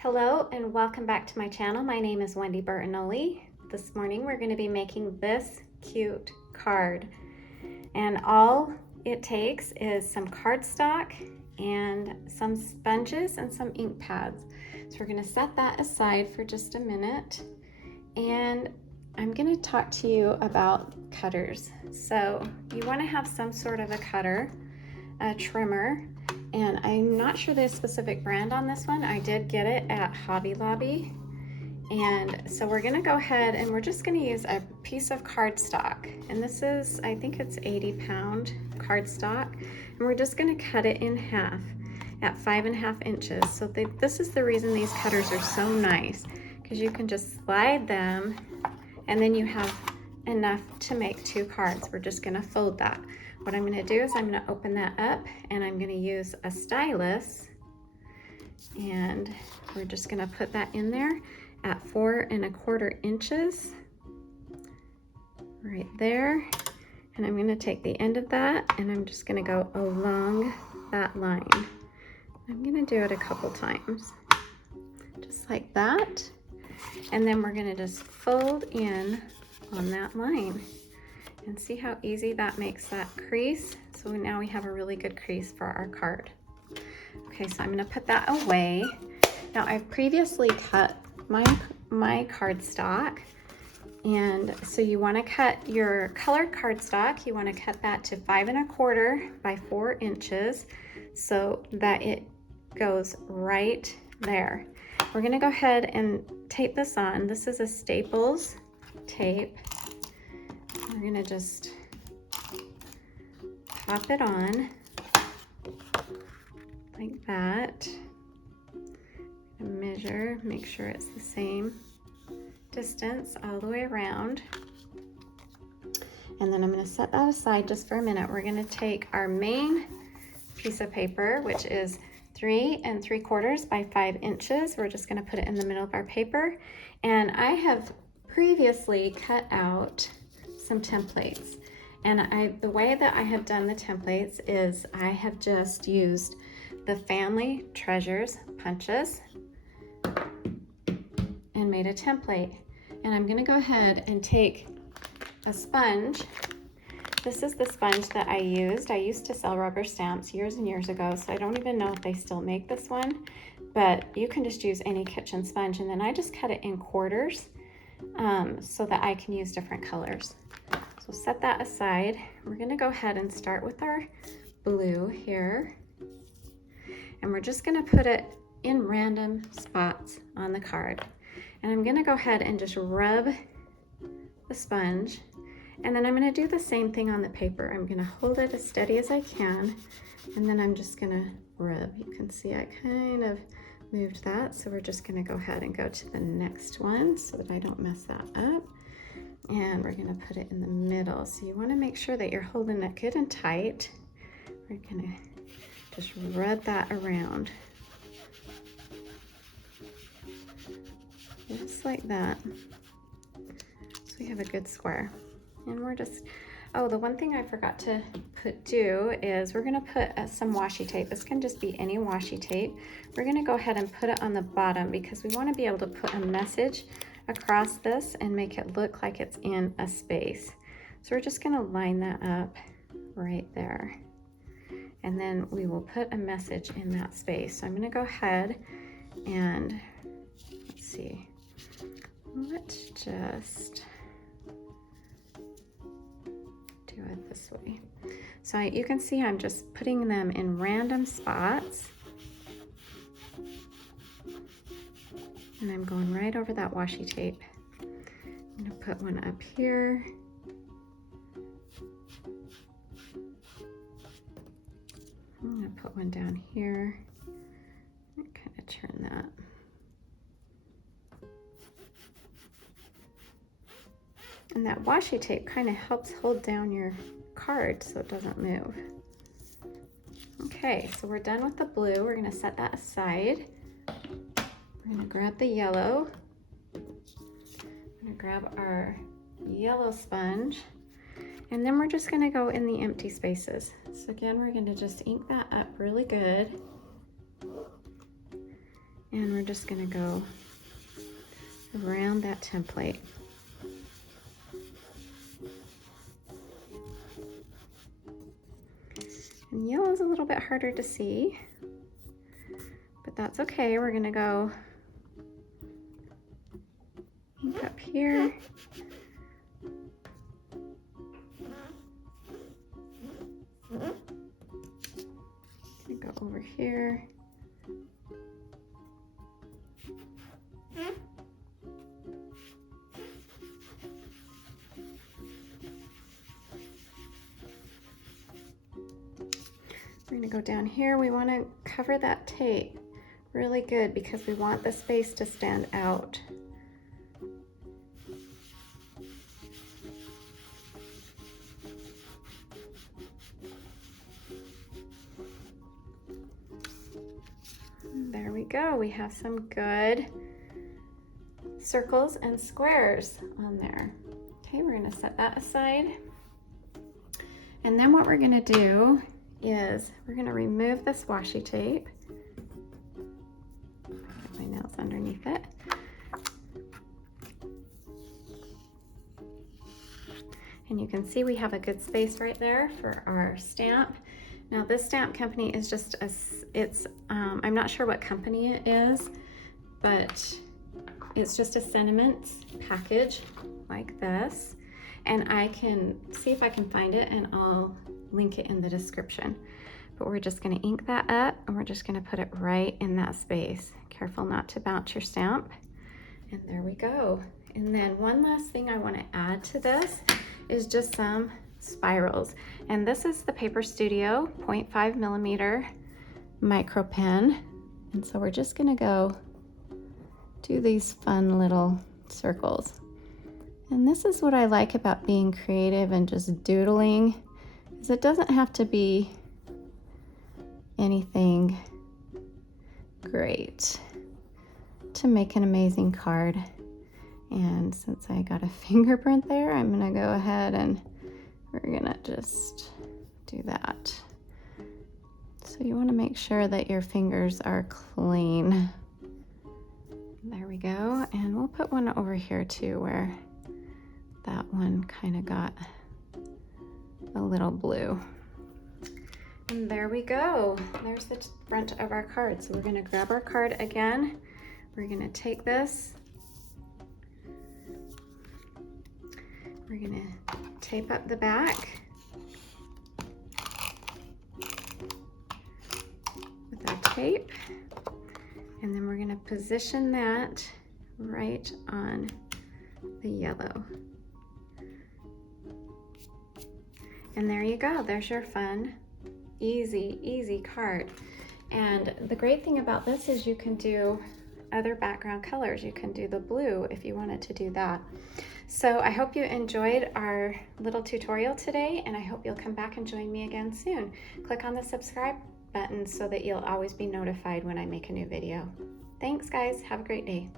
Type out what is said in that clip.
Hello and welcome back to my channel. My name is Wendy Bertinoli. This morning we're going to be making this cute card, and all it takes is some cardstock and some sponges and some ink pads. So we're going to set that aside for just a minute, and I'm going to talk to you about cutters. So you want to have some sort of a cutter, a trimmer, and I'm not sure the specific brand on this one. I did get it at Hobby Lobby. And so we're gonna go ahead and we're just gonna use a piece of cardstock. And this is, I think it's 80-pound cardstock. And we're just gonna cut it in half at 5.5 inches. So this is the reason these cutters are so nice, because you can just slide them and then you have enough to make 2 cards. We're just gonna fold that. What I'm gonna do is I'm gonna open that up and I'm gonna use a stylus, and we're just gonna put that in there at 4.25 inches right there. And I'm gonna take the end of that and I'm just gonna go along that line. I'm gonna do it a couple times, just like that. And then we're gonna just fold in on that line. And see how easy that makes that crease? So now we have a really good crease for our card. Okay, so I'm gonna put that away. Now I've previously cut my cardstock, and so you wanna cut your colored cardstock, you wanna cut that to 5.25 by 4 inches so that it goes right there. We're gonna go ahead and tape this on. This is a Staples tape. We're gonna just pop it on like that. Measure, make sure it's the same distance all the way around. And then I'm gonna set that aside just for a minute. We're gonna take our main piece of paper, which is 3.75 by 5 inches. We're just gonna put it in the middle of our paper. And I have previously cut out some templates, and the way that I have done the templates is I have just used the Family Treasures punches and made a template. And I'm going to go ahead and take a sponge. This is the sponge that I used. I used to sell rubber stamps years and years ago, so I don't even know if they still make this one, but you can just use any kitchen sponge. And then I just cut it in quarters so that I can use different colors. So set that aside. We're gonna go ahead and start with our blue here. And we're just gonna put it in random spots on the card. And I'm gonna go ahead and just rub the sponge. And then I'm gonna do the same thing on the paper. I'm gonna hold it as steady as I can. And then I'm just gonna rub. You can see I kind of moved that. So we're just gonna go ahead and go to the next one so that I don't mess that up. And we're gonna put it in the middle. So you wanna make sure that you're holding it good and tight. We're gonna just rub that around. Just like that. So we have a good square. And we're just, oh, the one thing I forgot to do is we're gonna put some washi tape. This can just be any washi tape. We're gonna go ahead and put it on the bottom because we wanna be able to put a message across this and make it look like it's in a space. So we're just gonna line that up right there. And then we will put a message in that space. So I'm gonna go ahead and, let's see, let's just do it this way. So you can see I'm just putting them in random spots. And I'm going right over that washi tape. I'm gonna put one up here. I'm gonna put one down here. And kind of turn that. And that washi tape kind of helps hold down your card so it doesn't move. Okay, so we're done with the blue. We're gonna set that aside. We're gonna grab the yellow. I'm gonna grab our yellow sponge, and then we're just gonna go in the empty spaces. So again, we're gonna just ink that up really good. And we're just gonna go around that template. And yellow is a little bit harder to see, but that's okay. We're gonna go ink up here. Gonna go over here. We're going to go down here. We want to cover that tape really good because we want the space to stand out. There we go. We have some good circles and squares on there. Okay, we're going to set that aside. And then what we're going to do is we're going to remove this washi tape. Get my nails underneath it. And you can see we have a good space right there for our stamp. Now this stamp company is just I'm not sure what company it is, but it's just a sentiments package like this. And I can see if I can find it and I'll link it in the description. But we're just gonna ink that up and we're just gonna put it right in that space. Careful not to bounce your stamp. And there we go. And then one last thing I wanna add to this is just some spirals. And this is the Paper Studio 0.5 millimeter micro pen. And so we're just gonna go do these fun little circles. And this is what I like about being creative and just doodling, is it doesn't have to be anything great to make an amazing card. And since I got a fingerprint there, I'm gonna go ahead and we're gonna just do that. So you wanna make sure that your fingers are clean. There we go. And we'll put one over here too where that one kind of got a little blue. And there we go. There's the front of our card. So we're gonna grab our card again. We're gonna take this. We're gonna tape up the back with our tape. And then we're gonna position that right on the yellow. And there you go, there's your fun, easy card. And the great thing about this is you can do other background colors. You can do the blue if you wanted to do that. So I hope you enjoyed our little tutorial today, and I hope you'll come back and join me again soon. Click on the subscribe button so that you'll always be notified when I make a new video. Thanks guys, have a great day.